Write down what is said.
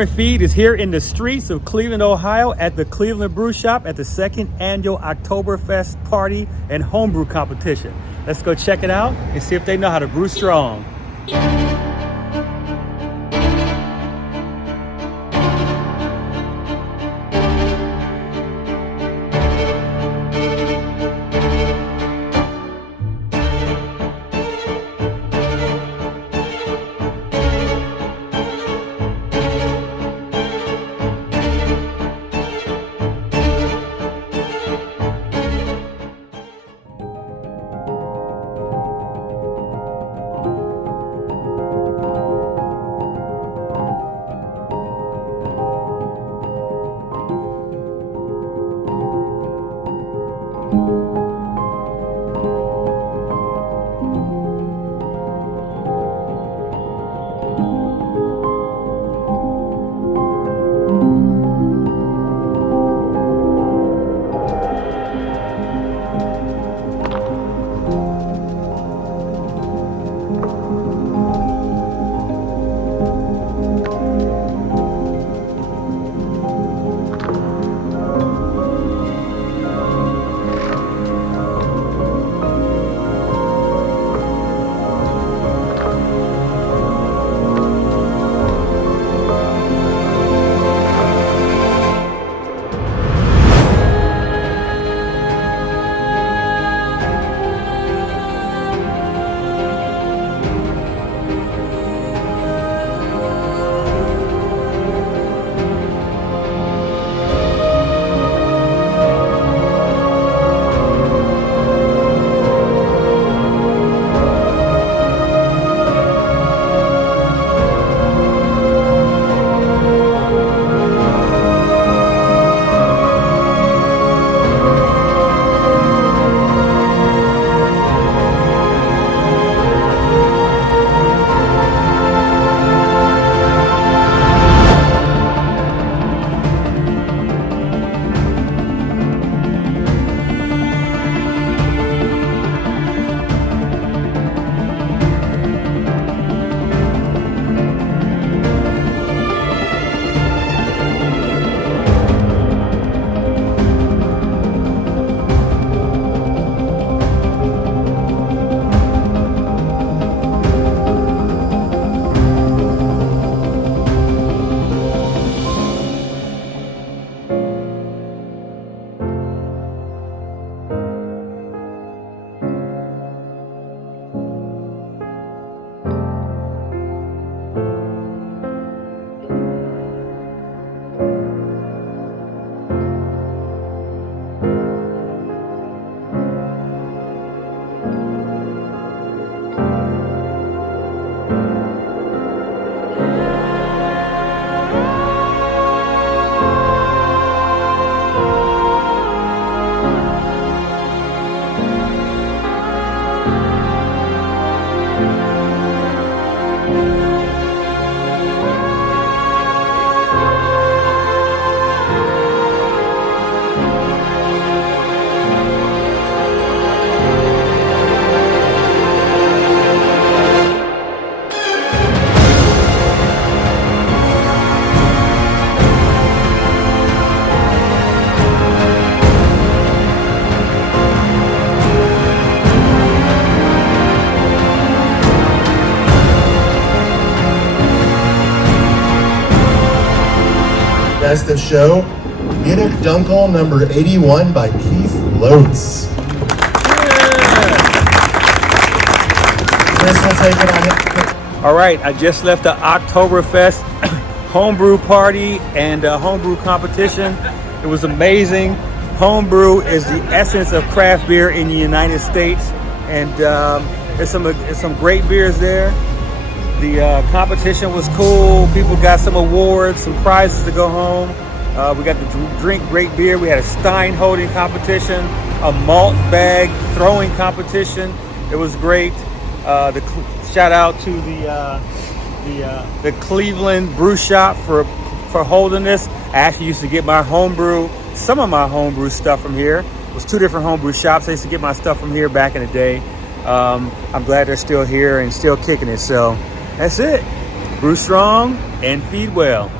Brew and Feed is here in the streets of Cleveland, Ohio at the Cleveland Brew Shop at the second annual Oktoberfest party and homebrew competition. Let's go check it out and see if they know how to brew strong. Best of show, Munich Dunkel number 81 by Keith Loads. Therese will take it on it. All right, I just left the Oktoberfest homebrew party and homebrew competition. It was amazing. Homebrew is the essence of craft beer in the United States, and there's some great beers there. The competition was cool. People got some awards, some prizes to go home. We got to drink great beer. We had a stein holding competition, a malt bag throwing competition. It was great. Shout out to the Cleveland Brew Shop for holding this. I actually used to get some of my homebrew stuff from here. It was two different homebrew shops. I used to get my stuff from here back in the day. I'm glad they're still here and still kicking it. So that's it. Brew strong and feed well.